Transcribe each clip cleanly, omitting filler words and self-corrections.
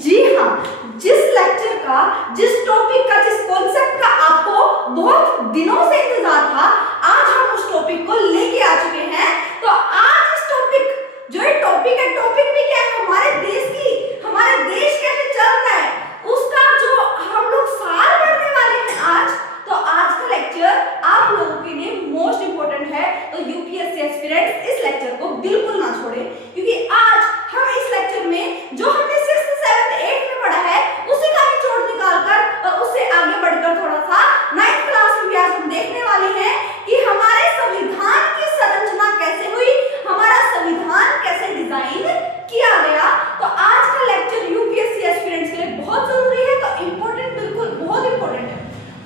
जी हाँ, जिस लेक्चर का, जिस टॉपिक का, जिस कॉन्सेप्ट का आपको बहुत दिनों से इंतजार था, आज हम उस टॉपिक को लेके आ चुके हैं। तो आज इस टॉपिक, जो ये टॉपिक है, टॉपिक भी क्या है, हमारे देश की, हमारा देश कैसे चल रहा है, उसका जो हम लोग सार पढ़ने वाले हैं आज। तो आज का लेक्चर आप लोगों के लिए मोस्ट इंपोर्टेंट है। तो यूपीएससी एस्पिरेंट्स इस लेक्चर को बिल्कुल ना छोड़े, क्योंकि आज हम इस लेक्चर में जो हमने 6th, 7th, 8th में पढ़ा है उसी का निचोड़ निकालकर और उससे आगे बढ़कर थोड़ा सा 9th क्लास में भी आज हम देखने वाले हैं कि हमारे संविधान की संरचना कैसे हुई, हमारा संविधान कैसे डिजाइन किया गया। तो आज का लेक्चर यूपीएससी एस्पिरेंट्स के लिए बहुत जरूरी है। तो इंपॉर्टेंट, बिल्कुल बहुत इंपॉर्टेंट है।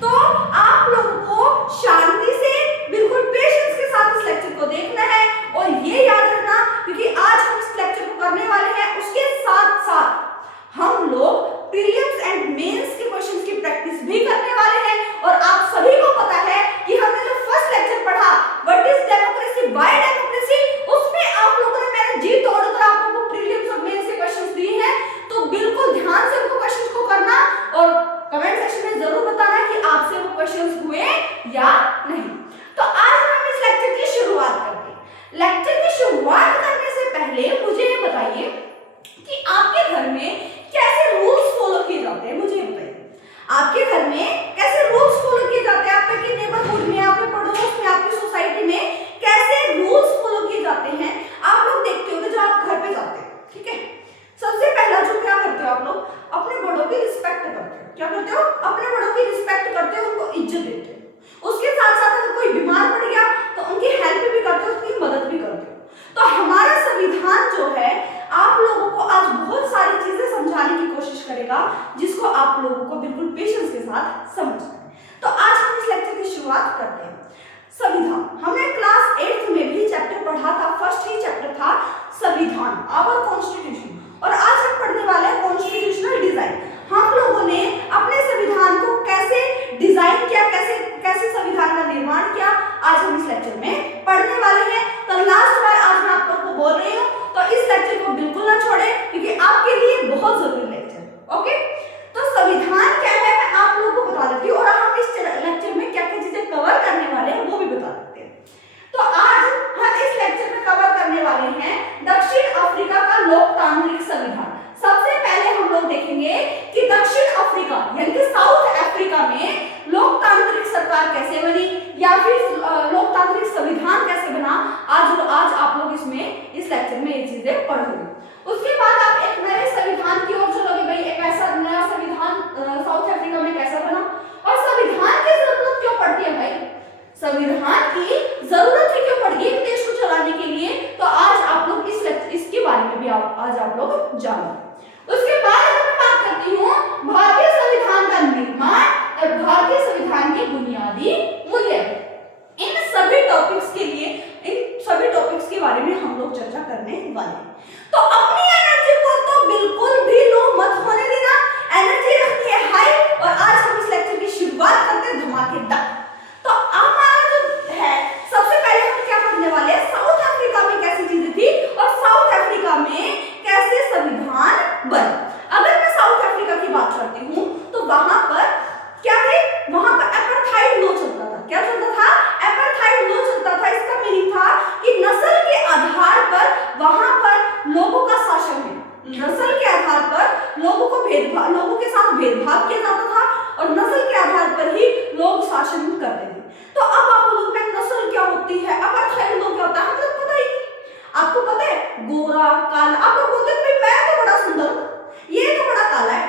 तो आप लोगों को शांति से, बिल्कुल पेशेंस के साथ इस लेक्चर को देखना है और ये याद रखना, क्योंकि आज हम इस लेक्चर को करने वाले हैं, उसके साथ साथ हम लोग प्रीलिम्स एंड मेंस के क्वेश्चंस की प्रैक्टिस भी करने वाले हैं। और आप सभी को पता है कि हमने जो फर्स्ट लेक्चर पढ़ा, what is democracy, why democracy, उसमें आप लोगों ने मैंने जी तोड़कर आप लोगों को प्रीलिम्स और मेंस के क्वेश्चंस दिए हैं। तो बिल्कुल ध्यान से उनको क्वेश्चंस को करना और कमेंट सेक्शन में जरूर बताना कि आपसे वो क्वेश्चंस हुए या नहीं। तो आज हम इस लेक्चर की शुरुआत करते हैं। लेक्चर की शुरुआत करने से पहले मुझे ये बताइए कि आपके घर में कैसे रूल्स फॉलो किए जाते हैं, मुझे बताइए। आपके घर में कैसे रूल्स फॉलो किए जाते हैं, आपके नेबरहुड में, आपके पड़ोस में, आपकी सोसाइटी में कैसे रूल्स फॉलो किए जाते हैं। आप लोग देखते होंगे जब आप घर पे जाते हैं, ठीक है, सबसे पहला जो क्या करते हो आप लोग, अपने बड़ों की रिस्पेक्ट करते हो। क्या करते हो? अपने बड़ों की रिस्पेक्ट करते हो, उनको इज्जत देते हो। उसके साथ साथ अगर कोई बीमार पड़ गया तो उनकी हेल्प भी करते हो, उसकी मदद भी करते हो। तो हमारा संविधान जो है आप लोगों को आज बहुत सारी चीजें समझाने की कोशिश करेगा, जिसको आप लोगों को बिल्कुल पेशेंस के साथ समझना है। तो आज हम इस लेक्चर की शुरुआत करते हैं। संविधान, हमने क्लास 8th में भी चैप्टर पढ़ा था, फर्स्ट ही चैप्टर था संविधान, आवर कॉन्स्टिट्यूशन। और आज हम पढ़ने वाले हैं कॉन्स्टिट्यूशनल डिजाइन। हम लोगों ने अपने संविधान को कैसे डिजाइन किया, कैसे संविधान का निर्माण किया, आज हम इस लेक्चर में पढ़ने वाले हैं। तो लास्ट बार आज मैं आप लोगों को बोल रही हूँ, तो इस लेक्चर को बिल्कुल ना छोड़े, क्योंकि आपके लिए बहुत जरूरी लेक्चर। ओके, तो संविधान क्या है मैं आप लोगों को बता देती हूँ, और हम इस लेक्चर में क्या क्या चीजें कवर करने वाले हैं वो भी बता देते हैं। तो आज हम इस लेक्चर में कवर करने वाले हैं दक्षिण अफ्रीका का लोकतांत्रिक संविधान। सबसे पहले हम लोग देखेंगे कि दक्षिण अफ्रीका यानी कि साउथ अफ्रीका में लोकतांत्रिक सरकार कैसे बनी, या फिर लोकतांत्रिक संविधान कैसे बना। आज आप लोग इसमें इस लेक्चर में ये चीजें पढ़ोगे। उसके बाद आप एक नए संविधान की ओर चलोगे, भाई एक ऐसा नया संविधान साउथ अफ्रीका में कैसा बना, और संविधान की जरूरत क्यों पड़ती है भाई, संविधान की जरूरत ही क्यों पड़ती है देश को चलाने के लिए। तो आज आप लोग इसके बारे में भी आज आप लोग जानो। उसके बाद मैं बात करती हूँ भारतीय संविधान का निर्माण और भारतीय संविधान के बुनियादी मूल्य। इन सभी टॉपिक्स के बारे में हम लोग चर्चा करने वाले हैं। तो अपनी एनर्जी को तो बिल्कुल भी लो मत होने देना, एनर्जी रखनी है हाई। और आज हम इस लेक्चर की शुरुआत करते हैं धमाकेदार। तो हमारा जो है, सबसे पहले हम क्या पढ़ने वाले हैं, साउथ अफ्रीका में कैसी चीजें थी और साउथ अफ्रीका में कैसे संविधान बना। अगर मैं साउथ अफ्रीका की बात करती हूँ तो वहां पर क्या थे, वहां पर एपार्थाइड लॉ चलता था। क्या चलता था? एपार्थाइड लॉ चलता था। इसका मीनिंग था कि नस्ल के आधार पर वहां पर लोगों का शासन है, नस्ल के आधार पर लोगों के साथ भेदभाव किया जाता था और नस्ल के आधार पर ही लोग शासन करते थे। तो अब आप लोगों में नस्ल क्या होती है, एपार्थाइड लॉ क्या होता है, हमें तो पता ही नहीं। आपको पता है गोरा काला, आप लोग बोलते हैं मैं तो बड़ा सुंदर हूँ, ये तो बड़ा काला है,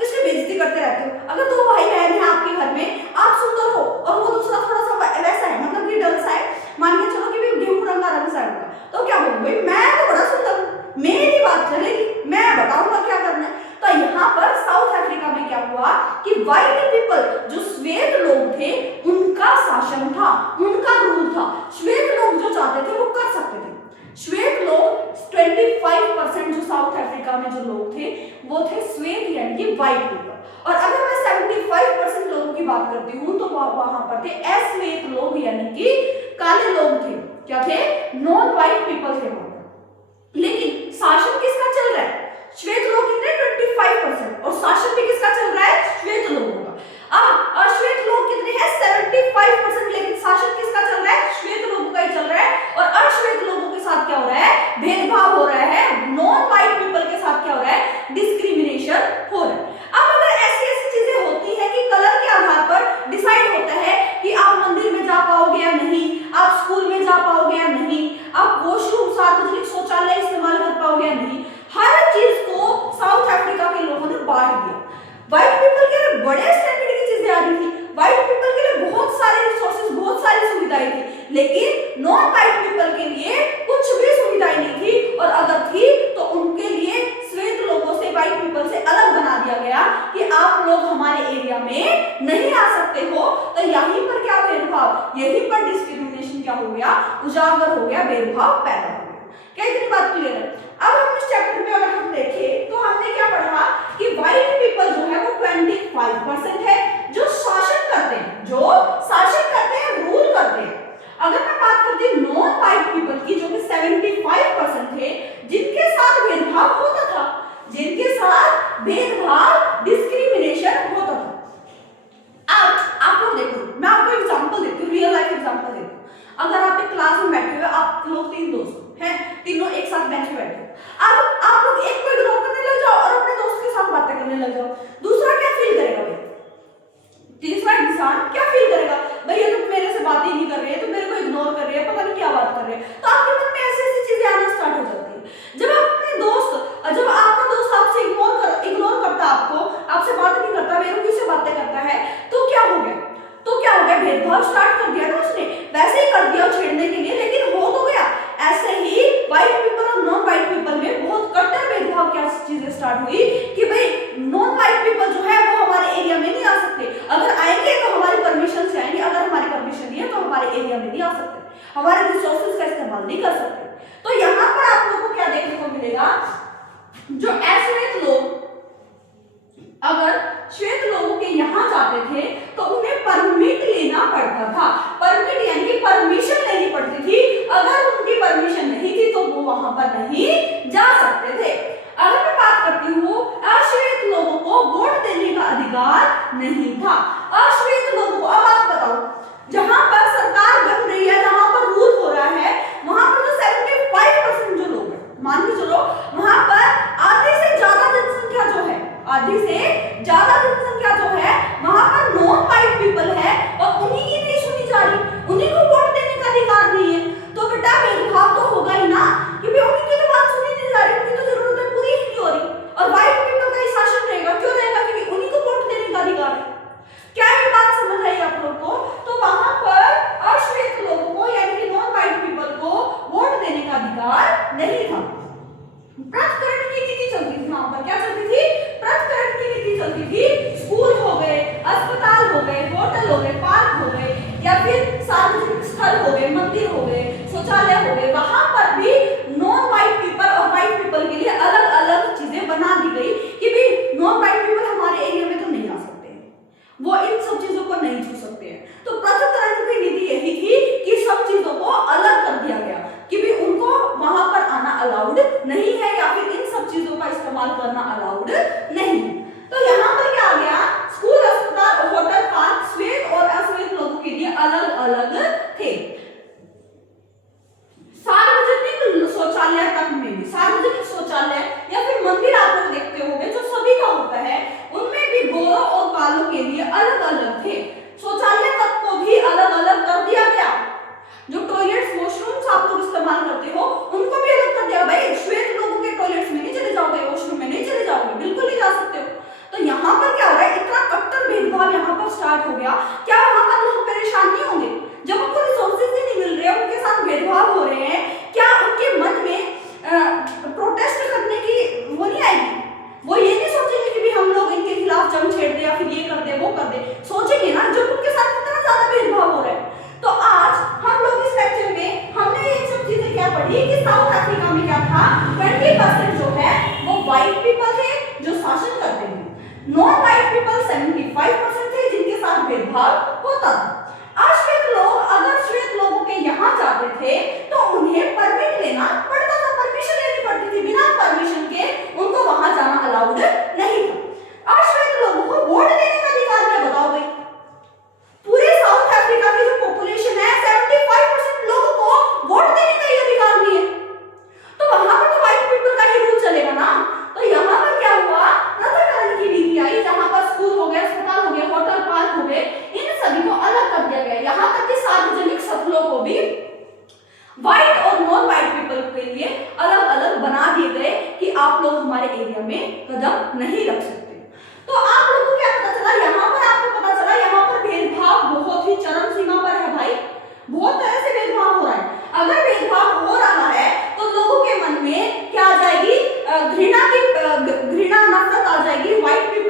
इसकी बेइज्जती करते रहते हो। अगर दो भाई बहन है आपके घर में, आप सुंदर हो और वो दूसरा थोड़ा सा वैसा है, मतलब कि डल सा है, मान के चलो कि गेहूं रंग का रंग सा है, तो क्या बोलो भाई मैं तो बड़ा सुंदर हूँ, मेरी बात चलेगी, मैं बताऊंगा क्या करना है। तो यहाँ पर साउथ अफ्रीका में क्या हुआ कि व्हाइट पीपल, जो श्वेत लोग थे, उनका शासन था, उनका रूल था। श्वेत लोग जो चाहते थे वो कर सकते थे। श्वेत लोग 25% जो साउथ अफ्रीका में जो लोग थे वो थे श्वेत यानी कि व्हाइट पीपल। और अगर मैं 75% लोगों की बात करती हूँ तो वहां पर थे अश्वेत लोग यानी कि काले लोग थे। क्या थे? नॉन व्हाइट पीपल थे वहां पर। लेकिन शासन किसका चल रहा है? श्वेत लोग कितने 25 दिया गया कि आप लोग हमारे एरिया में नहीं आ सकते हो। तो यहीं पर क्या भेदभाव, यहीं पर डिस्क्रिमिनेशन क्या हो गया, उजागर हो गया, भेदभाव पैदा हो गया। क्या इतनी बात क्लियर है? अब हम इस चैप्टर में अगर हम देखें तो हमने क्या पढ़ा कि व्हाइट पीपल जो है वो 25% है जो शासन करते हैं, जो शासन करते हैं, रूल करते हैं। अगर मैं बात करती हूँ नॉन व्हाइट पीपल की जो कि 75% थे, जिनके साथ भेदभाव होता था, जिनके साथ भेदभाव डिस्क्रिमिनेशन होता था। अब आप लोग देखो, मैं आपको एग्जांपल देती हूँ, रियल लाइफ एग्जांपल देती हूँ। अगर आप एक क्लास में बैठे हुए, आप लोग 3 दोस्त हैं, तीनों एक साथ बेंच पे बैठे, अब आप लोग एक को इग्नोर करने लग जाओ और अपने दोस्त के साथ बातें करने लग जाओ, दूसरा क्या फील करेगा भाई? तीसरा इंसान क्या फील करेगा? भाई ये तो मेरे से बात ही नहीं कर रही है, तो मेरे को इग्नोर कर रही है, पता नहीं क्या बात कर रही है। तो आपके मन में ऐसी ऐसी चीजें आना स्टार्ट हो जाती है। जब आप अपने दोस्त, जब आपका दोस्त आपसे इग्नोर करता, आपसे बात नहीं करता, बेरुखी से बातें करता है, तो क्या हो गया? भेदभाव स्टार्ट कर दिया ना उसने, वैसे ही कर दिया छेड़ने के लिए, लेकिन हो तो गया। ऐसे ही व्हाइट पीपल और नॉन व्हाइट पीपल में बहुत कट्टर भेदभाव क्या चीजें स्टार्ट हुई कि भाई नॉन व्हाइट पीपल जो है वो हमारे एरिया में नहीं आ सकते, अगर आएंगे तो हमारी परमिशन से आएंगे, अगर हमारी परमिशन नहीं है तो हमारे एरिया में नहीं आ सकते, हमारे रिसोर्सेज का इस्तेमाल नहीं कर सकते। तो यहाँ पर आप लोगों को क्या देखने को मिलेगा, जो अश्वेत लोग अगर श्वेत लोगों के यहाँ जाते थे तो उन्हें परमिट लेना पड़ता था, परमिट यानी परमिशन लेनी पड़ती थी। अगर उनकी परमिशन नहीं थी तो वो वहां पर नहीं जा सकते थे। अगर मैं बात करती हूँ, अश्वेत लोगों को वोट देने का अधिकार नहीं था। अश्वेत लोगों को, अब आप बताओ, जहां पर सरकार बन रही है, जहां पर रूल हो रहा है, वहां पर जो 75% जो लोग हैं, मान के चलो वहां पर आधे से ज्यादा जनसंख्या जो है, आधी से ज्यादा जनसंख्या जो है वहां पर नॉन व्हाइट पीपल है और उन्हीं की नहीं सुनी जा रही, उन्हीं को वोट देने का अधिकार नहीं है। तो बेटा भेदभाव तो होगा ही ना, क्योंकि उनकी तो बात सुनी नहीं जा रही, उनकी तो जरूरतें पूरी ही नहीं हो रही, और व्हाइट पीपल का ही शासन रहेगा। क्यों रहेगा? क्योंकि उन्हीं को वोट देने का अधिकार है। क्या ये बात समझ आई आप लोग को? तो वहां पर अश्वेत लोगों को यानी कि नॉन व्हाइट पीपल को वोट देने का अधिकार नहीं था। पृथक्करण की नीति चलती थी वहां पर। क्या चलती थी? पृथक्करण की नीति चलती थी। स्कूल हो गए, अस्पताल हो गए, होटल हो गए, पार्क हो गए, या फिर सार्वजनिक स्थल हो गए, मंदिर हो गए, शौचालय हो गए, वहां पर भी नॉन व्हाइट पीपल और व्हाइट पीपल के लिए अलग अलग चीजें बना दी गई कि भाई नॉन व्हाइट पीपल हमारे एरिया में तो नहीं आ सकते, वो इन सब चीजों को नहीं छू सकते हैं। तो पृथक्करण की नीति यही थी कि सब चीजों को अलग कर दिया गया कि भी उनको वहां पर आना अलाउड नहीं है, या फिर इन सब चीजों का इस्तेमाल करना अलाउड नहीं है। तो यहाँ पर क्या आ गया, स्कूल, अस्पताल, होटल, पार्क श्वेत और अश्वेत लोगों के लिए अलग अलग थे। सार्वजनिक शौचालय तक में भी, सार्वजनिक शौचालय या फिर मंदिर आप लोग देखते होंगे जो सभी का होता है, उनमें भी गोरों और कालों के लिए अलग अलग थे। शौचालय तक को भी अलग अलग कर दिया गया। जो टॉयलेट्स, वॉशरूम्स आप लोग इस्तेमाल करते हो उनको भी अलग कर दिया। भाई श्वेत लोगों के टॉयलेट्स में नहीं चले जाओगे, वॉशरूम में नहीं चले जाओगे, बिल्कुल नहीं जा सकते हो। तो यहाँ पर क्या हो रहा है, इतना कट्टर भेदभाव यहाँ पर स्टार्ट हो गया। क्या वहां पर लोग परेशान नहीं होंगे जब उनको रिसोर्सेज ही नहीं मिल रहे, उनके साथ भेदभाव हो रहे हैं? क्या उनके मन में प्रोटेस्ट करने की वो नहीं आएगी? वो ये नहीं सोचेंगे कि भी हम लोग इनके खिलाफ जंग छेड़ दे या फिर ये कर दे वो कर दे, सोचेंगे ना जब उनके साथ इतना ज्यादा भेदभाव हो रहा है। तो आज हम लोग इस लेक्चर में हमने ये सब चीजें क्या पढ़ी कि साउथ अफ्रीका में क्या था, 20% जो है वो व्हाइट पीपल थे जो शासन करते थे, नॉन व्हाइट पीपल 75% थे जिनके साथ भेदभाव होता था। अश्वेत लोग अगर श्वेत लोगों के यहाँ जाते थे तो उन्हें परमिट लेना पड़ता था, परमिशन लेनी पड़ती थी, बिना परमिशन के उनको वहां जाना अलाउड नहीं था। अश्वेत लोगों को वोट देने का अधिकार है, बताओ भाई, पूरे साउथ अफ्रीका की जो पॉपुलेशन है 75% लोगों को वोट देने का ही अधिकार नहीं है। तो वहां पर तो व्हाइट पीपल का ही रूल चलेगा ना। तो यहाँ पर क्या हुआ, पृथक्करण की नीति आई, जहां पर स्कूल हो गए, अस्पताल हो गए, होटल, पार्क हो गए, इन सभी को अलग कर दिया गया। यहाँ तक कि सार्वजनिक स्थलों को भी व्हाइट और नॉन व्हाइट पीपल के लिए अलग अलग बना दिए गए कि आप लोग हमारे एरिया में कदम नहीं रख सकते। तो आप लोगों को क्या पता चला, यहाँ पर आपको पता चला यहाँ पर भेदभाव बहुत ही चरम सीमा पर है भाई, बहुत तरह से भेदभाव हो रहा है। अगर भेदभाव हो रहा है तो लोगों के मन में क्या आ जाएगी, घृणा, नफरत आ जाएगी व्हाइट पीपल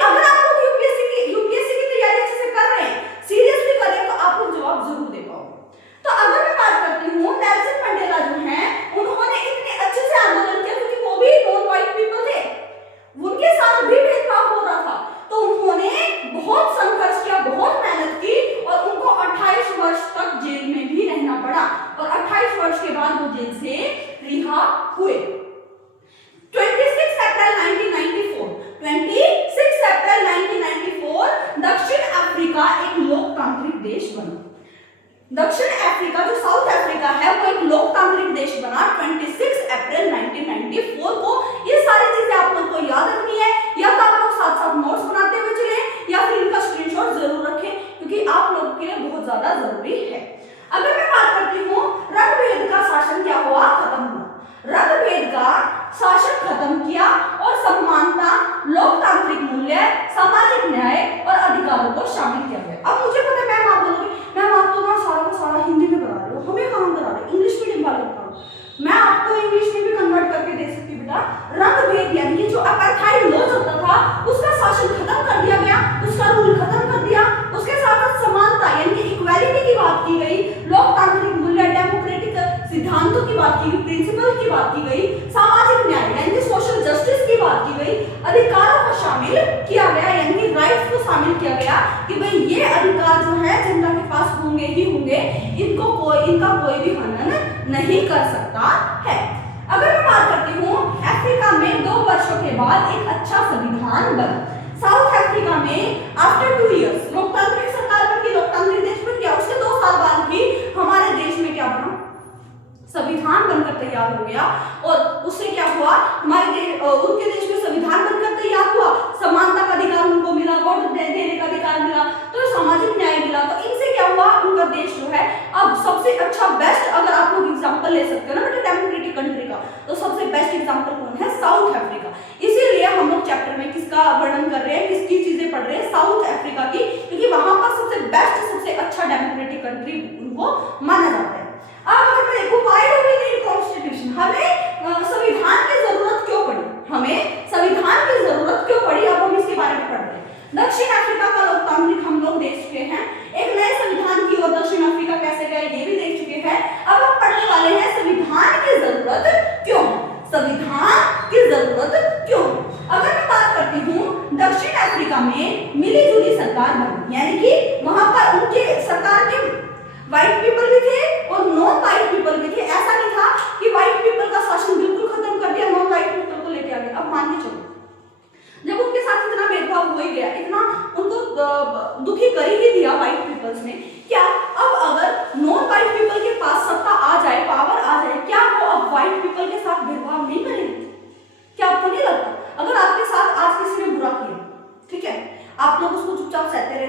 अगर आप लोग यूपीएससी की तैयारी अच्छे से कर रहे हैं, सीरियसली कर रहे हैं, तो आप लोग जवाब जरूर दे पाओगे। तो अगर मैं बात करती हूँ नेल्सन मंडेला जो हैं, उन्होंने इतने अच्छे से आंदोलन किया क्योंकि वो भी नॉन व्हाइट पीपल थे, उनके साथ भी भेदभाव हो रहा था, तो उन्होंने बहुत संघर्ष किया, बहुत मेहनत की और उनको 28 वर्ष तक जेल में भी रहना पड़ा और 28 वर्ष के बाद वो जेल से रिहा हुए। 26 अप्रैल 1994 दक्षिण अफ्रीका एक लोकतांत्रिक देश बना। दक्षिण अफ्रीका जो साउथ अफ्रीका है वो एक लोकतांत्रिक देश बना 26 अप्रैल 1994 को। ये सारी चीजें आप लोग को याद रखनी है, या तो आप लोग साथ साथ नोट्स बनाते हुए चलें या फिर इनका स्क्रीनशॉट जरूर रखें क्योंकि आप लोगों के लिए बहुत ज्यादा जरूरी है। अगर मैं बात करती हूँ रंगभेद का शासन क्या हुआ, खत्म हुआ। रंगभेद का शासन खत्म किया और समानता, लोकतांत्रिक मूल्य, सामाजिक न्याय और अधिकारों को शामिल किया गया। अब मुझे पता है मैम आप बोलोगे मैम आप तो ना सारा का सारा हिंदी में पढ़ा रहे हो, हमें कहाँ करा रहे हो, इंग्लिश मीडियम वाले पढ़ा रहे हो। मैं आपको इंग्लिश में भी कन्वर्ट करके दे सकती हूँ बेटा। रंगभेद यानी कि जो अपार्थाइड लॉ चलता था उसका शासन खत्म कर दिया गया, उसका रूल खत्म कर दिया। उसके साथ साथ समानता यानी कि इक्वालिटी की बात की गई, लोकतांत्रिक मूल्य, डेमोक्रेटिक सिद्धांतों की बात की गई, प्रिंसिपल की बात की गई, सामाजिक न्याय यानी कि सोशल जस्टिस की बात की गई, अधिकारों को शामिल किया गया यानी कि राइट्स को शामिल किया गया कि भाई ये अधिकार जो है जनता के पास होंगे ही होंगे, इनका कोई भी हनन नहीं कर सकता है। अगर मैं बात करती हूँ अफ्रीका में 2 वर्षों के बाद एक अच्छा संविधान बना। साउथ अफ्रीका में आफ्टर 2 इयर्स लोकतांत्रिक सरकार बन गई, लोकतांत्रिक देश बन गया। उसके 2 साल बाद ही हमारे देश में क्या बना, संविधान बनकर तैयार हो गया। और उससे क्या हुआ, उनके देश में संविधान बनकर तैयार हुआ, समानता का अधिकार उनको मिला, वोट देने का अधिकार मिला, तो सामाजिक न्याय मिला। तो इनसे क्या हुआ, उनका देश जो है अब सबसे अच्छा बेस्ट, अगर आप लोग एग्जांपल ले सकते हो ना बेटा डेमोक्रेटिक कंट्री का, तो सबसे बेस्ट एग्जांपल कौन है, साउथ अफ्रीका। इसीलिए हम लोग चैप्टर में किसका वर्णन कर रहे हैं, किसकी चीजें पढ़ रहे हैं, साउथ अफ्रीका की, क्योंकि वहां पर सबसे बेस्ट, सबसे अच्छा डेमोक्रेटिक कंट्री उनको माना जाता है। अब अगर मैं देखूं why do we need constitution, हमें संविधान की जरूरत क्यों पड़ी, हमें संविधान की जरूरत क्यों पड़ी, अब हम इसके बारे में पढ़ रहे हैं। दक्षिण अफ्रीका का लोकतांत्रिक हम लोग देख चुके हैं, एक नए संविधान की ओर दक्षिण अफ्रीका कैसे गए ये भी देख चुके हैं। अब हम पढ़ने वाले हैं संविधान की जरूरत क्यों, संविधान की जरूरत क्यों। अगर मैं बात करती हूँ दक्षिण अफ्रीका में मिली जुली सरकार बनी, यानी कि वहां पर उनके सरकार में व्हाइट पीपल भी थे और नॉन व्हाइट पीपल भी थे। ऐसा नहीं था कि व्हाइट पीपल का शासन बिल्कुल खत्म कर दिया, नॉन व्हाइट पीपल को लेके आ गए। अब मान के चलो जब उनके साथ इतना भेदभाव हो ही गया, इतना उनको दुखी कर ही दिया व्हाइट पीपल्स ने, क्या अब अगर नॉन व्हाइट पीपल के पास सत्ता आ जाए, पावर आ जाए, क्या वो अब व्हाइट पीपल के साथ भेदभाव नहीं करेंगे? क्या आपको नहीं लगता? अगर आपके साथ आज किसी ने बुरा किया, ठीक है, आप लोग उसको चुपचाप सहते रहे,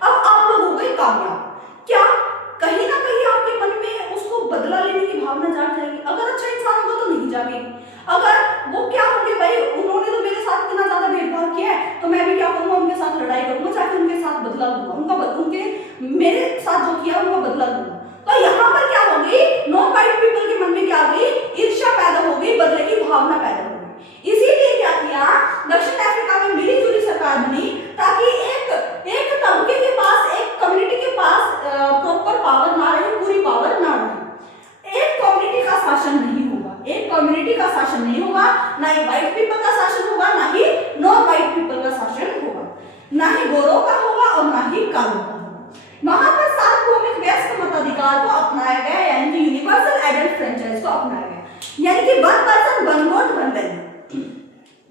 अब आप लोग हो गए कामयाब, क्या कहीं ना कहीं आपके मन में उसको बदला लेने की भावना जाग जाएगी? अगर अच्छा इंसान होगा तो नहीं जागेगी। अगर वो क्या होंगे, भाई उन्होंने तो मेरे साथ इतना ज्यादा भेदभाव किया है तो मैं भी क्या करूंगा, उनके साथ लड़ाई करूंगा, चाहे उनके साथ बदला लूंगा, उनके मेरे साथ जो किया उनका बदला लूंगा। तो यहाँ पर क्या होगी, नॉन व्हाइट पीपल के मन में क्या आ गई, ईर्ष्या पैदा हो गई, बदले की भावना पैदा हो गई। इसीलिए क्या किया, दक्षिण अफ्रीका में मिली जुली सरकार बनी ताकि एक तबके के पास, एक कम्युनिटी के पास प्रॉपर पावर ना रहे, पूरी पावर ना रहे। एक कम्युनिटी का शासन नहीं होगा, एक कम्युनिटी का शासन नहीं होगा, ना ही व्हाइट पीपल का शासन होगा, ना ही नॉन व्हाइट पीपल का शासन होगा, ना ही गोरों का होगा और ना ही कालों का होगा। वहां पर सार्वभौमिक वयस्क मताधिकार को अपनाया गया, यानी कि यूनिवर्सल एडल्ट फ्रेंचाइज को अपनाया गया, यानी कि 1 पर्सन 1 वोट 1 वैल्यू।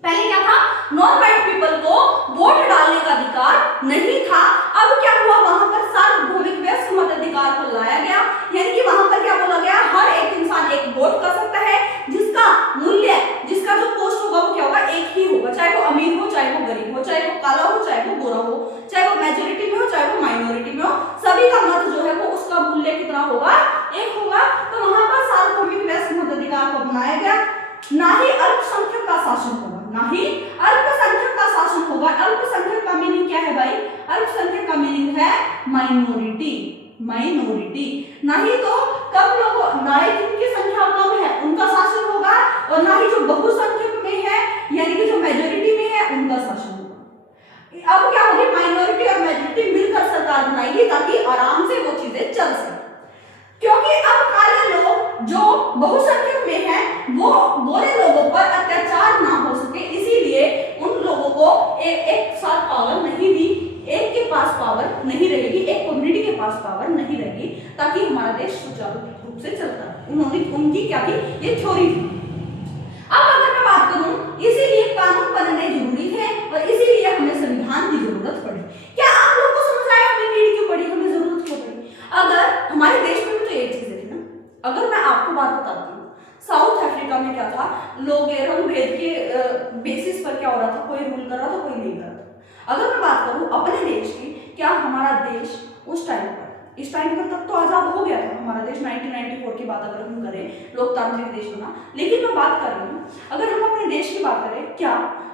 पहले क्या था, नॉन व्हाइट पीपल को वोट डालने का अधिकार नहीं था। अब क्या हुआ, वहां पर सार्वभौमिक वयस्क मताधिकार को लाया गया, यानी कि वहां पर क्या बोला गया, हर एक इंसान एक वोट कर सकता है, जिसका मूल्य, जिसका जो पोस्ट होगा वो क्या होगा, एक ही होगा, चाहे वो अमीर हो, चाहे वो गरीब हो, चाहे वो काला हो, चाहे वो गोरा हो, चाहे वो मेजोरिटी में हो, चाहे वो माइनॉरिटी में हो, सभी का मत जो है वो उसका मूल्य कितना होगा, एक होगा। तो वहां पर सार्वभौमिक वयस्क मताधिकार को अपनाया गया। ना ही अल्पसंख्यक का शासन होगा, ना ही अल्पसंख्यक का शासन होगा। अल्पसंख्यक का मीनिंग क्या है भाई, अल्पसंख्यक का मीनिंग है माइनॉरिटी, माइनॉरिटी। ना ही तो कम लोगों, ना ही जिनकी संख्या कम है उनका शासन होगा, और ना ही जो बहुसंख्यक में है यानी कि जो मेजोरिटी में है उनका शासन होगा। अब क्या होगी, माइनॉरिटी और मेजॉरिटी मिलकर सरकार बनाएगी ताकि आराम से वो चीजें चल सके। क्योंकि अब काले लोग जो बहुसंख्यक में हैं वो गोरे लोगों पर अत्याचार ना हो सके, इसीलिए उन लोगों को एक साथ पावर नहीं दी, एक के पास पावर नहीं रहेगी, एक कम्युनिटी के पास पावर नहीं रहेगी, ताकि हमारा देश सुचारू रूप से चलता है। उन्होंने उनकी क्या थी, ये थ्योरी थी। अब अगर मैं बात करूं, इसीलिए कानून बनने जरूरी है और इसीलिए हमें संविधान की जरूरत पड़ी। क्या आप लोग को समझ आया हमें नीड क्यों पड़ी, हमें जरूरत क्यों पड़ी? अगर हमारे देश में भी तो एक चीजें थी ना। अगर मैं आपको बात बताती हूँ, साउथ अफ्रीका में क्या था, लोग रंग भेद के बेसिस पर क्या हो रहा था, कोई रूल कर रहा था, कोई नहीं कर रहा था। अगर मैं बात करूं अपने देश की, क्या हमारा देश उस टाइम पर, इस टाइम पर तक तो आजाद हो गया था हमारा देश, 1994 की बात अगर हम करें, लोकतांत्रिक देश बना। लेकिन मैं बात कर रही हूँ, अगर हम अपने देश की बात करें, क्या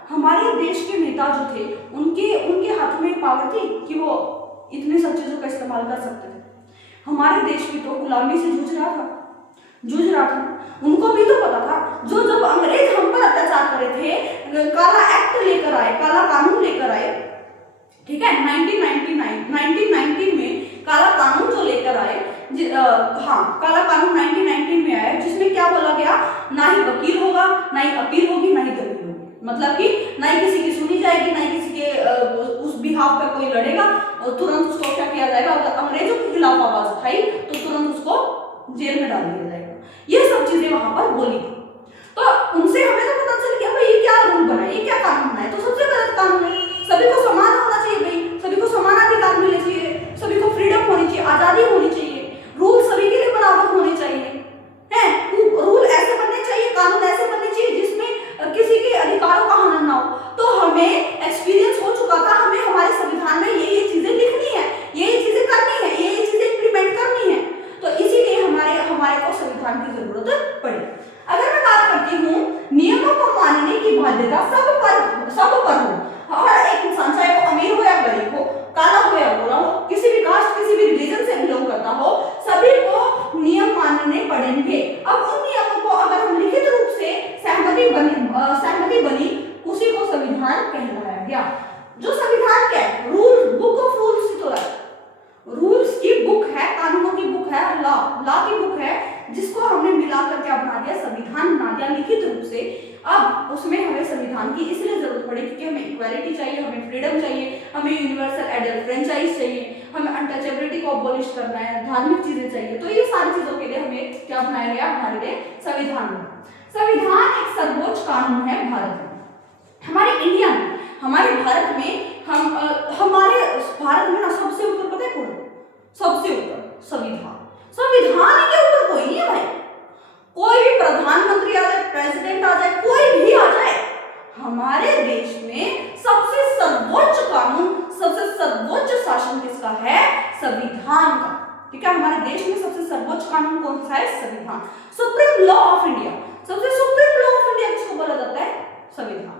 हमारे देश के नेता जो थे उनके हाथों में पावर थी कि वो इतने सब चीजों का इस्तेमाल कर सकते थे? हमारे देश भी तो गुलामी से जूझ रहा था। उनको भी तो पता था, जो जब अंग्रेज हम पर अत्याचार कर रहे थे, काला एक्ट लेकर आए, काला कानून लेकर आए, ठीक है, 1919 में काला कानून जो लेकर आए, काला कानून 1919 में आया, जिसमें क्या बोला गया, ना ही वकील होगा, ना ही अपील होगी, ना ही दलील होगी। मतलब कि ना ही किसी की सुनी जाएगी, ना ही किसी के उस बिहाफ पे कोई लड़ेगा और तुरंत उसको क्या किया जाएगा, अगर अंग्रेजों के खिलाफ आवाज उठाई तो तुरंत उसको जेल में डाल दिया जाएगा। ये सब चीजें वहां पर बोली थी। तो उनसे हमें तो पता चल गया भाई ये क्या रूल बना है, ये क्या कानून बना है, तो सबसे गलत कानून है। सभी को समान होना चाहिए भाई, सभी को समान अधिकार मिलने चाहिए, सभी को फ्रीडम होनी चाहिए, आजादी होनी चाहिए, रूल सभी के लिए बराबर होने चाहिए, है रूल ऐसे बनने चाहिए, कानून ऐसे बनने चाहिए जिसमें किसी के अधिकारों का हनन ना हो। तो हमें एक्सपीरियंस हो चुका था, हमें हमारे संविधान में ये चीजें लिखनी है, ये चीजें करनी है, ये चीजें इंप्लीमेंट करनी है। तो इसीलिए हमारे को संविधान की जरूरत पड़ी। अगर मैं बात करती हूँ, नियमों को मानने की बाध्यता सब पर हो, हर एक इंसान, चाहे वो अमीर हो या गरीब हो, काला हो या गोरा हो, किसी भी कास्ट, किसी भी रिलीजन से बिलोंग करता हो, सभी को नियम मानने पड़ेंगे। अब उन नियमों को अगर हम लिखित रूप से सहमति बनी, उसी को संविधान कहलाया गया। जो संविधान क्या है, रूल, बुक ऑफ रूल्स ही तो है, रूल्स की बुक है, कानूनों की बुक है, लॉ की बुक है, जिसको हमने मिलाकर क्या बना दिया, संविधान बना दिया लिखित रूप से। अब उसमें हमें संविधान की इसलिए जरूरत पड़ी क्योंकि हमें इक्वालिटी चाहिए, हमें फ्रीडम चाहिए, हमें यूनिवर्सल एडल्ट फ्रेंचाइज चाहिए, हमें अनटचेबिलिटी को अबॉलिश करना है, धार्मिक चीजें चाहिए। तो ये सारी चीजों के लिए हमें क्या बनाया गया, हमारे लिए संविधान। संविधान एक सर्वोच्च कानून है भारत में, हमारे इंडिया में, हमारे भारत में। हमारे भारत में ना सबसे ऊपर पता है कौन, सबसे ऊपर संविधान के ऊपर कोई नहीं है भाई। कोई भी प्रधानमंत्री आ जाए, प्रेसिडेंट आ जाए, कोई भी आ जाए, हमारे देश में सबसे सर्वोच्च कानून, सबसे सर्वोच्च शासन किसका है, संविधान का। ठीक है, हमारे देश में सबसे सर्वोच्च कानून कौन सा है, संविधान, सुप्रीम लॉ ऑफ इंडिया। सबसे सुप्रीम लॉ ऑफ इंडिया किसको बोला जाता है, संविधान।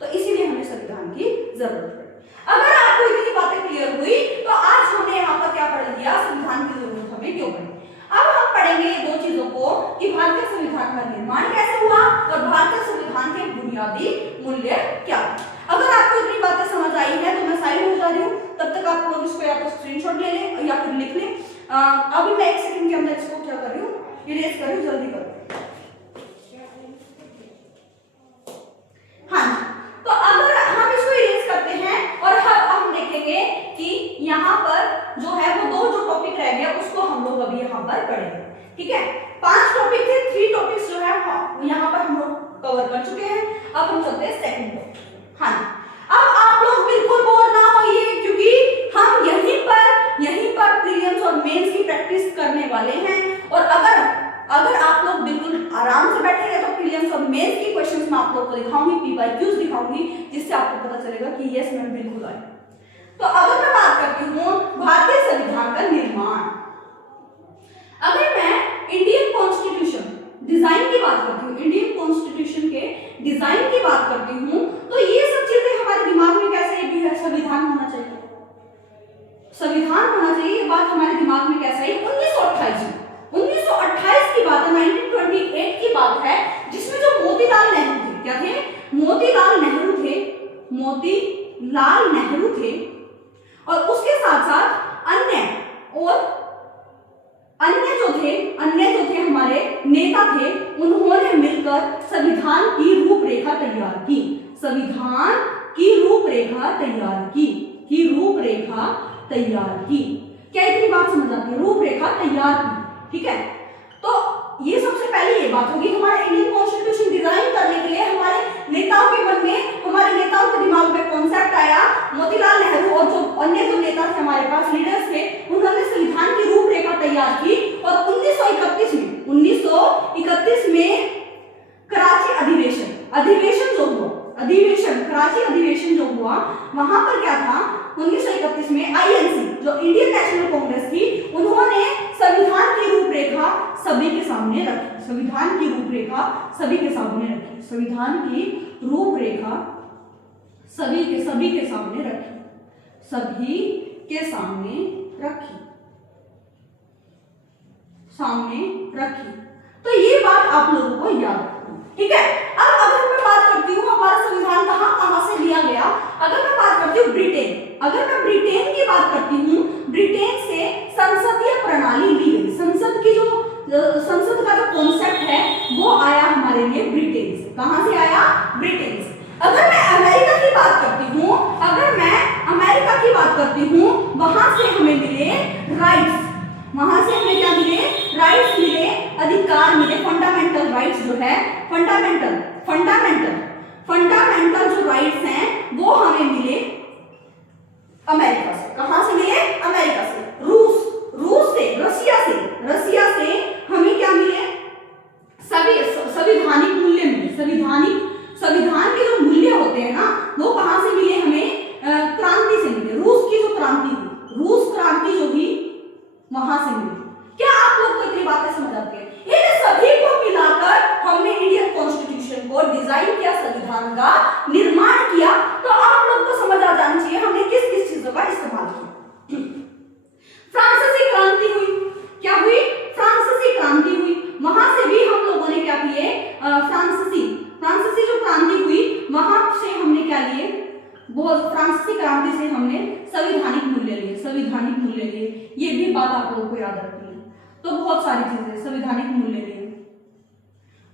तो इसीलिए हमें संविधान की जरूरत है। अगर आपको इतनी बातें क्लियर हुई तो आज हमने यहाँ पर क्या पढ़ लिया, संविधान की जरूरत हमें क्यों पड़ी। अब हम पढ़ेंगे ये दो चीजों को कि भारतीय संविधान का निर्माण कैसे हुआ और भारतीय संविधान के बुनियादी मूल्य क्या है। अगर आपको इतनी बातें समझ आई है तो मैं साइलेंट हो जा रही हूँ, तब तक आप लोग इसको या तो स्क्रीनशॉट ले लें या फिर लिख लें। अभी मैं 1 सेकंड के अंदर इसको क्या कर रही हूँ, इरेज कर रही हूँ, जल्दी करो। हाँ, तो अगर हम इसको इरेज करते हैं और हम देखेंगे कि यहाँ पर जो है वो दो जो टॉपिक रह गया उसको हम लोग अभी यहाँ पर पढ़ेंगे। ठीक है, 5 टॉपिक थे, 3 टॉपिक्स जो है यहाँ पर हम लोग कवर कर चुके हैं। अब हम चलते हैं सेकंड टॉपिक। हाँ, अब आप लोग बिल्कुल बोर ना होइए क्योंकि हम यहीं पर प्रीलिम्स और मेंस की प्रैक्टिस करने वाले हैं। और अगर आप लोग बिल्कुल आराम से बैठे रहे तो प्रीलिम्स और मेंस की क्वेश्चंस मैं आप लोग को दिखाऊंगी, पीवाईक्यूज दिखाऊंगी, जिससे आपको पता चलेगा कि यस मैम बिल्कुल आए। तो अगर मैं बात करती हूँ भारतीय संविधान का निर्माण, अगर मैं इंडियन कॉन्स्टिट्यूशन डिजाइन की बात करती हूँ, इंडियन कॉन्स्टिट्यूशन के डिजाइन की बात करती हूँ, तो ये सब चीजें हमारे दिमाग में कैसे भी है, संविधान होना चाहिए, संविधान होना चाहिए। ये बात हमारे दिमाग में कैसे है, 1928 की बात है, 1928 की बात है, जिसमें जो मोतीलाल नेहरू थे, क्या थे, मोतीलाल नेहरू थे, थे और उसके साथ साथ अन्य जो थे हमारे नेता थे, उन्होंने मिलकर संविधान की रूपरेखा तैयार की। संविधान की रूपरेखा तैयार की। क्या इतनी बात समझ आती है? रूपरेखा तैयार की, ठीक है। तो ये सबसे पहले ये बात होगी, हमारा इंडियन कॉन्स्टिट्यूशन डिजाइन करने के लिए हमारे नेताओं के मन में, हमारे नेताओं के दिमाग में कॉन्सेप्ट आया। मोतीलाल नेहरू और जो अन्य जो नेता थे हमारे पास, लीडर्स थे, उन्होंने संविधान की रूपरेखा तैयार की और 1931 में कराची अधिवेशन जो हुआ, वहां पर क्या था, 1931 में आईएनसी जो इंडियन नेशनल कांग्रेस थी, उन्होंने संविधान की रूपरेखा सभी के सामने रखी। संविधान की रूपरेखा सभी के सामने रखी। तो ये बात आप लोगों को याद रखनी, ठीक है। अब अगर मैं बात करती हूँ हमारा संविधान कहाँ से लिया गया, अगर मैं बात करती हूँ ब्रिटेन की बात करती हूँ, ब्रिटेन से संसदीय प्रणाली ली गई। संसद का जो कॉन्सेप्ट है वो आया हमारे लिए ब्रिटेन से। कहां से आया? ब्रिटेन से। अगर मैं अमेरिका की बात करती हूँ, वहां से हमें मिले राइट्स। राइट्स मिले, अधिकार मिले, फंडामेंटल राइट्स जो है, फंडामेंटल जो राइट्स हैं वो हमें मिले अमेरिका से। कहां से मिले? अमेरिका से। रसिया से हमें क्या मिले? संविधानिक मूल्य मिले। संविधान के जो मूल्य होते हैं ना, वो कहां से मिले हमें? क्रांति से मिले। रूस की जो क्रांति हुई, रूस क्रांति जो हुई, वहां से मिली। क्या आप लोग को इतनी बातें समझ आती है? इन सभी को मिलाकर हमने इंडियन कॉन्स्टिट्यूशन को डिजाइन किया, संविधान का निर्माण किया। तो आप लोग को समझ आ जाना चाहिए हमने किस किस चीजों का इस्तेमाल किया। फ्रांसीसी क्रांति हुई। क्या हुई? फ्रांसीसी क्रांति हुई। वहां से भी हम लोगों ने क्या किए? फ्रांसीसी जो क्रांति हुई, वहां से हमने क्या लिए? वो फ्रांसीसी क्रांति से हमने संवैधानिक मूल्य लिए। ये भी बात आप लोगों को याद रखनी है। तो बहुत सारी चीजें, संवैधानिक मूल्य लिए।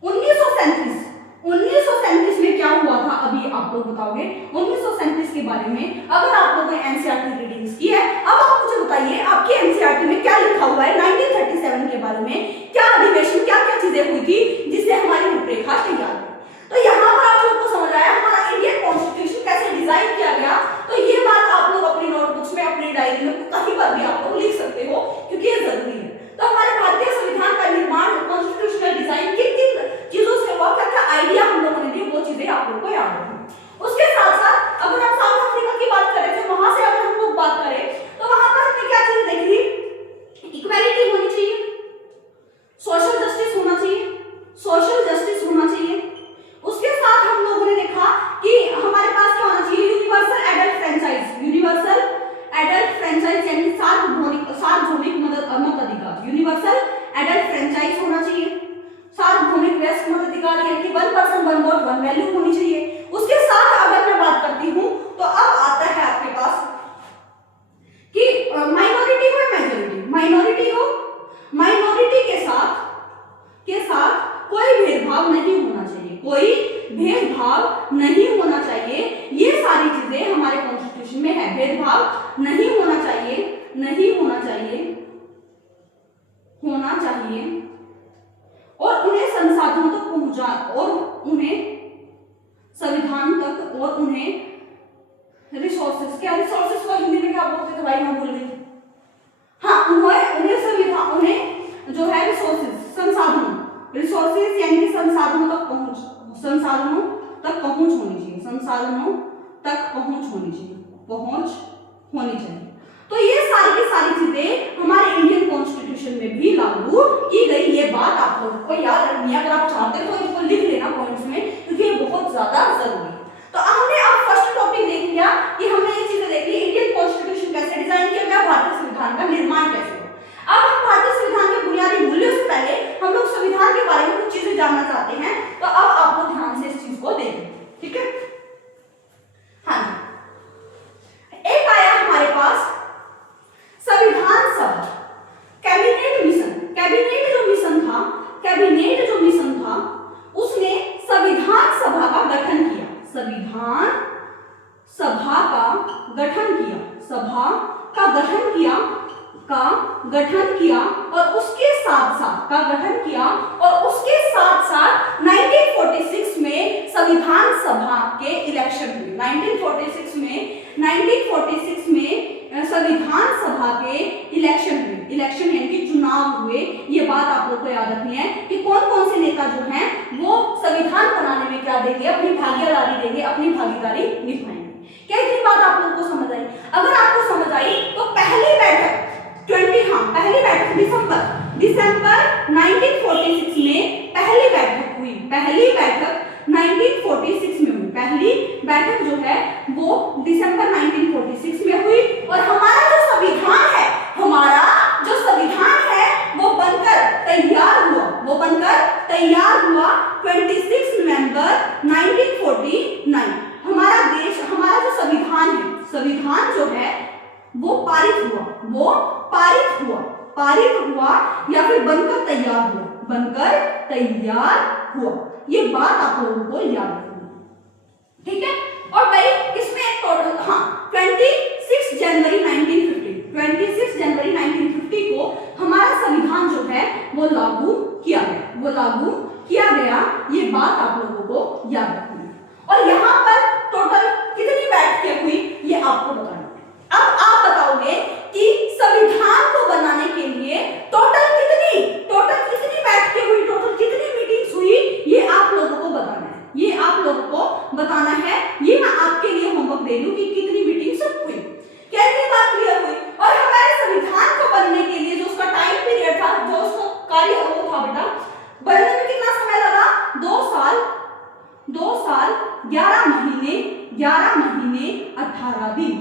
1937 में क्या हुआ था, अभी आप लोग बताओगे 1937 के बारे में। अगर आप लोगों ने एनसीईआरटी रीडिंग्स की है, अब आप मुझे बताइए आपकी एनसीईआरटी में क्या लिखा हुआ है 1937 के बारे में। क्या अधिवेशन, क्या क्या चीजें हुई थी जिससे हमारी रूपरेखा तैयार हुई। तो यहाँ पर आप लोग को समझ आया हमारा इंडियन कॉन्स्टिट्यूशन कैसे डिजाइन किया गया। तो ये बात आप लोग अपनी नोटबुक्स में, अपनी डायरी में कहीं पर भी आप लोग लिख सकते हो, क्योंकि ये जरूरी है। तो हमारे भारतीय संविधान का निर्माण, कॉन्स्टिट्यूशनल डिजाइन किन चीजों से हुआ, क्या क्या आइडिया हम लोगों ने दिए, वो चीजें आप लोग को याद रखनी। उसके साथ साथ अगर हम साउथ अफ्रीका की बात करें थे, वहां से अगर हम लोग बात करें तो वहां पर हमने क्या चीजें देखी थी? इक्वालिटी होनी चाहिए, सोशल जस्टिस होना चाहिए। उसके साथ हम लोगों ने देखा कि हमारे पास क्या होना चाहिए? यूनिवर्सल एडल्ट फ्रेंचाइज यानी सार्वभौमिक मताधिकार। यूनिवर्सल एडल्ट फ्रेंचाइज होना चाहिए। सार्वभौमिक वयस्क मताधिकार यानी कि 1 पर्सन 1 वोट 1 वैल्यू होनी चाहिए। उसके साथ अगर मैं बात करती हूँ तो अब आता है आपके पास कि माइनॉरिटी हो या माइनॉरिटी के साथ कोई भेदभाव नहीं होना चाहिए। ये सारी चीजें हमारे कॉन्स्टिट्यूशन में है। भेदभाव नहीं होना चाहिए और उन्हें संसाधनों तक पहुंचा, और उन्हें संविधान तक, और उन्हें रिसोर्सेस, क्या रिसोर्सेस को हिंदी में क्या बोलते थे भाई, मैं भूल गई। हाँ, उन्हें संविधान, उन्हें जो है रिसोर्सेस यानी कि संसाधनों तक पहुंच होनी चाहिए। तो ये सारी की सारी चीजें हमारे इंडियन कॉन्स्टिट्यूशन में भी लागू की गई। ये बात आप लोगों को याद रखनी है। अगर आप चाहते हो तो इसको लिख लेना पॉइंट्स में, क्योंकि ये बहुत ज्यादा जरूरी है। तो हमने अब फर्स्ट टॉपिक देख लिया कि हमने ये चीजें देख ली, इंडियन कॉन्स्टिट्यूशन कैसे डिजाइन किया गया, भारतीय संविधान का निर्माण कैसे हुआ। अब हम भारतीय संविधान के बुनियादी मूल्यों से पहले हम लोग संविधान के बारे में कुछ चीजें जानना चाहते हैं। तो अब आप लोग ध्यान से इस चीज को देखें, ठीक है। हाँ जी, एक सभा का गठन किया और उसके साथ साथ 1946 में संविधान सभा के इलेक्शन हुए। 1946 में संविधान सभा के इलेक्शन यानी कि चुनाव हुए। ये बात आप लोग को याद रखनी है कि कौन कौन से नेता जो हैं वो संविधान बनाने में क्या देंगे, अपनी भागीदारी देंगे, अपनी भागीदारी निभाएंगे। क्या इतनी बात आप लोग को समझ आई? अगर आपको समझ आई तो पहली बैठक दिसंबर 1946 में पहली बैठक हुई। पहली बैठक 1946 में हुई। पहली बैठक जो है वो दिसंबर 1946 में हुई और हमारा जो संविधान है वो बनकर तैयार हुआ 26 नवंबर 1949। हमारा जो संविधान जो है वो पारित हुआ या फिर बनकर तैयार हुआ। ये बात आप लोगों को याद रखनी है, ठीक है। और भाई इसमें टोटल 26 जनवरी 1950 को हमारा संविधान जो है वो लागू किया गया। ये बात आप लोगों को याद रखनी है। और यहाँ पर टोटल कितनी बैठकें हुई ये आपको बताना है। अब आप बताओगे कि संविधान को बनाने के लिए टोटल कितनी बैठकें हुई, टोटल कितनी मीटिंग्स हुई, ये आप लोगों को बताना है। ये मैं आपके लिए होमवर्क दे दूं कि कितनी मीटिंग्स हुई। कैसी बात क्लियर हुई? और हमारे संविधान को बनने के लिए जो उसका टाइम पीरियड था, जो उसका कार्य वो था बेटा, बनने में कितना समय लगा? 2 साल 11 महीने 18 दिन।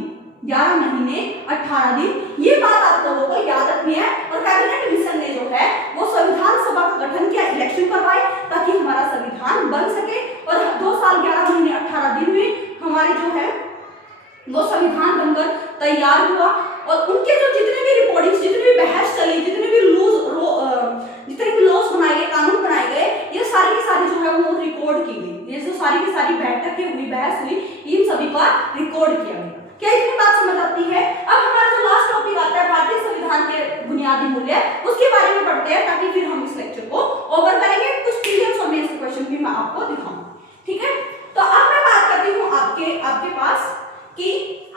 ये बात आप लोगों को याद रखनी है। और कैबिनेट मिशन ने जो है वो संविधान सभा का गठन किया, इलेक्शन करवाए ताकि हमारा संविधान बन सके। और 2 साल 11 महीने 18 दिन में हमारे जो है वो संविधान बनकर तैयार हुआ। और उनके जो जितने भी रिपोर्टिंग्स, जितनी भी बहस चली, जितने भी लॉज बनाए गए, कानून बनाए गए, ये सारी की सारी जो है वो रिकॉर्ड की गई। ये जो सारी की सारी बैठकें हुई, बहस हुई, इन सभी का रिकॉर्ड किया गया। क्या इतनी बात समझ आती है? अब हमारा जो लास्ट टॉपिक आता है भारतीय संविधान के बुनियादी मूल्य, उसके बारे में पढ़ते हैं ताकि फिर हम इस लेक्चर को ओवर करेंगे। कुछ प्रीवियस और मेंस के क्वेश्चन भी मैं आपको दिखाऊंगी, ठीक है। तो अब मैं बात करती हूँ आपके पास कि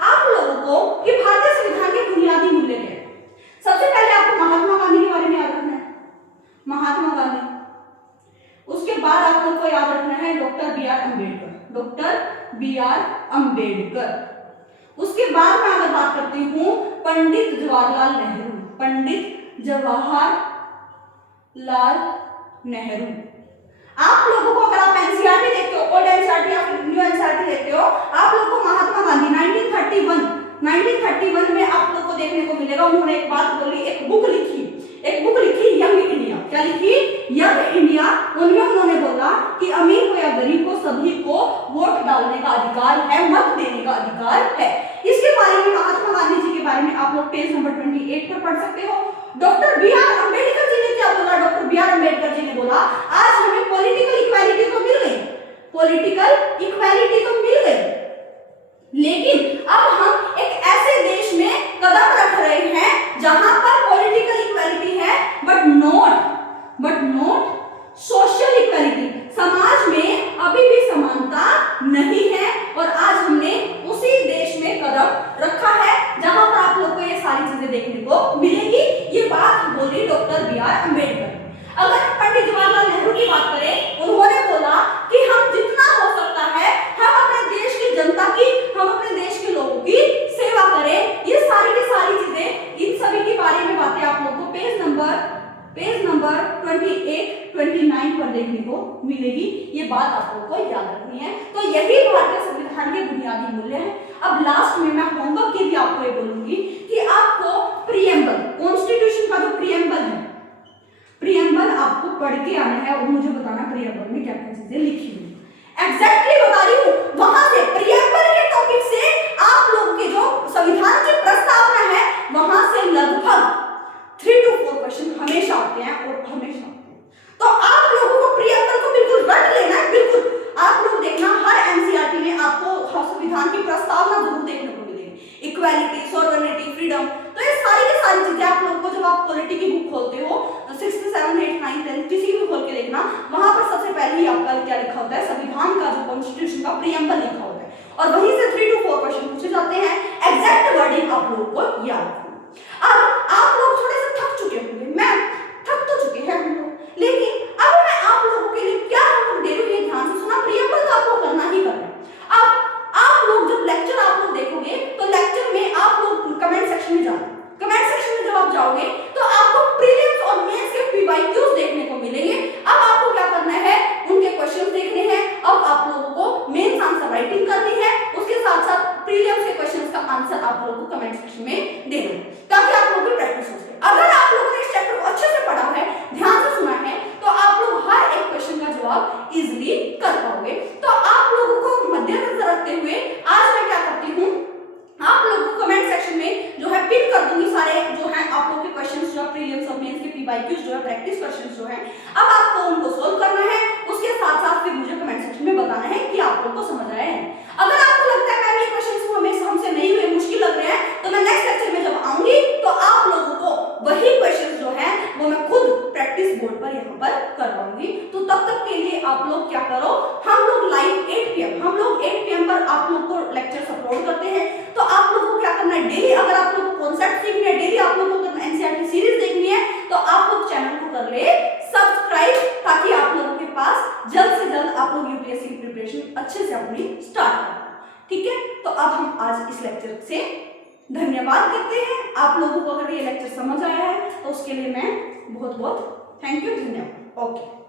आप लोगों को कि भारतीय संविधान के बुनियादी मूल्य क्या है। सबसे पहले आपको महात्मा गांधी के बारे में याद रखना है, महात्मा गांधी। उसके बाद आप लोग को याद रखना है डॉक्टर बी आर अम्बेडकर। उसके बाद मैं अगर बात करती हूँ पंडित जवाहरलाल नेहरू। आप लोगों को अगर आप एनसीईआरटी देखते हो, ओल्ड एनसीईआरटी या फिर न्यू एनसीईआरटी देखते हो, आप लोगों को महात्मा गांधी 1931 में आप लोग को देखने को मिलेगा। उन्होंने एक बात बोली, एक बुक लिखी यंग इंडिया। क्या लिखी? Young India. उनमें उन्होंने बोला कि अमीर हो या गरीब हो, सभी को वोट डालने का अधिकार है, मत देने का अधिकार है। इसके बारे में महात्मा गांधी जी के बारे में आप लोग पेज नंबर 28 पर पढ़ सकते हो। Doctor B are Ambedkar ji ने क्या बोला? Doctor B are Ambedkar ji ने बोला आज हमें पॉलिटिकल इक्वालिटी तो मिल गई, लेकिन अब हम एक ऐसे देश में कदम रख रहे हैं जहां पर पॉलिटिकल इक्वालिटी है बट नॉट सोशल इक्वालिटी। समाज में अभी भी समानता नहीं है और आज हमने उसी देश में कदम रखा है जहां पर आप लोग को ये सारी चीजें देखने को मिलेगी। ये बात बोली डॉक्टर बी आर अम्बेडकर। अगर पंडित जवाहरलाल नेहरू की बात करें, उन्होंने बोला कि हम जितना हो सकता है हम अपने देश की जनता की, हम अपने देश के लोगों की सेवा करें। ये सारी की सारी चीजें, इन सभी के बारे में बातें आप लोगों को पेज नंबर 28-29 पर देखने को मिलेगी। ये बात आप लोगों को याद रखनी है। तो यही भारतीय संविधान के बुनियादी मूल्य हैं। अब लास्ट में मैं होमवर्क के भी आपको ये बोलूंगी कि आपको प्रीएम्बल, कॉन्स्टिट्यूशन का जो प्रीएम्बल आपको पढ़ के आना है और मुझे बताना प्रीएम्बल में क्या क्या चीजें लिखी हुई। एग्जैक्टली बता रही हूँ, वहां से प्रीएम्बल के टॉपिक से आप लोगों के जो संविधान की प्रस्तावना है वहां से लगभग 3 to 4 क्वेश्चन हमेशा आते हैं। तो आप लोगों को प्रीएम्बल को बिल्कुल रट लेना है, बिल्कुल। आप लोग देखना हर एनसीईआरटी में आपको संविधान की प्रस्तावना जरूर देखने को मिलेगी। इक्वालिटी, सॉवरेनिटी, फ्रीडम, तो ये सारी की सारी चीजें आप लोगों को जब आप पॉलिटी की बुक खोलते हो 6th 7th 8th 9th 10th किसी भी खोल के देखना, वहां पर सबसे पहले ही आपका क्या लिखा होता है, संविधान का जो कॉन्स्टिट्यूशन का प्रीएम्बल लिखा होता है, और वहीं से 3 to 4 क्वेश्चन पूछे जाते हैं। एग्जैक्ट वर्डिंग आप लोगों को याद रखना। अब आप लोग थोड़े से थक चुके होंगे, मैं थक तो चुके हैं हम लोग, लेकिन अब मैं आप लोगों के लिए क्या होमवर्क दे रही हूं, ये ध्यान से सुना, प्रीएम्बल तो आपको करना ही करना है। अब आप लोग जब लेक्चर आप लोग देखोगे तो लेक्चर में आप लोग कमेंट सेक्शन में जाओ, कमेंट सेक्शन में जब आप जाओगे तो आपको प्रीलिम्स और मेंस के पीवाईक्यूज देखने को मिलेंगे। अब आपको क्या करना है, उनके क्वेश्चंस देखने हैं, अब आप लोगों को मेंस आंसर राइटिंग करनी है, उसके साथ साथ प्रीलिम्स के क्वेश्चंस का आंसर आप लोगों को कमेंट सेक्शन में देना है, ताकि आप लोगों की प्रैक्टिस हो सके। अगर आप लोगों ने इस चैप्टर को अच्छे से पढ़ा है, ध्यान से सुना है, तो आप लोग हर एक क्वेश्चन का जवाब इजीली कर पाओगे। तो आप लोगों को मद्देनजर रखते हुए आज मैं क्या करती हूँ, आप लोगों को कमेंट सेक्शन में जो है पिन कर दूंगी सारे जो है आप लोगों के क्वेश्चंस जो प्रीलिम्स और मेंस के पीवाईक्यूज जो है प्रैक्टिस क्वेश्चंस जो है, अब आपको उनको सोल्व करना है, उसके साथ साथ फिर मुझे कमेंट सेक्शन में बताना है कि आप लोगों को समझ आया है। अगर आपको लगता है मैम ये क्वेश्चंस हमें हमसे नहीं हुए, मुश्किल लग रहे हैं, तो मैं नेक्स्ट लेक्चर में जब आऊंगी तो आप लोगों को वही क्वेश्चंस जो है वो मैं खुद प्रैक्टिस बोर्ड पर यहाँ पर करवाऊंगी। तो तब तक के लिए आप लोग क्या करो, हम लोग लाइव 8 PM हम लोग 8 PM पर आप लोग को लेक्चर्स अपलोड करते हैं। तो आप लोगों को क्या करना है, डेली अगर आप लोग को कॉन्सेप्ट सीखने हैं, डेली आप लोगों को एनसीईआरटी सीरीज देखनी है, तो आप लोग चैनल को कर ले सब्सक्राइब, ताकि आप लोगों के पास जल्द से जल्द आप लोग यूपीएससी की प्रिपरेशन अच्छे से अपनी स्टार्ट करें। ठीक है, तो अब हम आज इस लेक्चर से धन्यवाद करते हैं। आप लोगों को अगर ये लेक्चर समझ आया है तो उसके लिए मैं बहुत बहुत थैंक यू, धन्यवाद। ओके।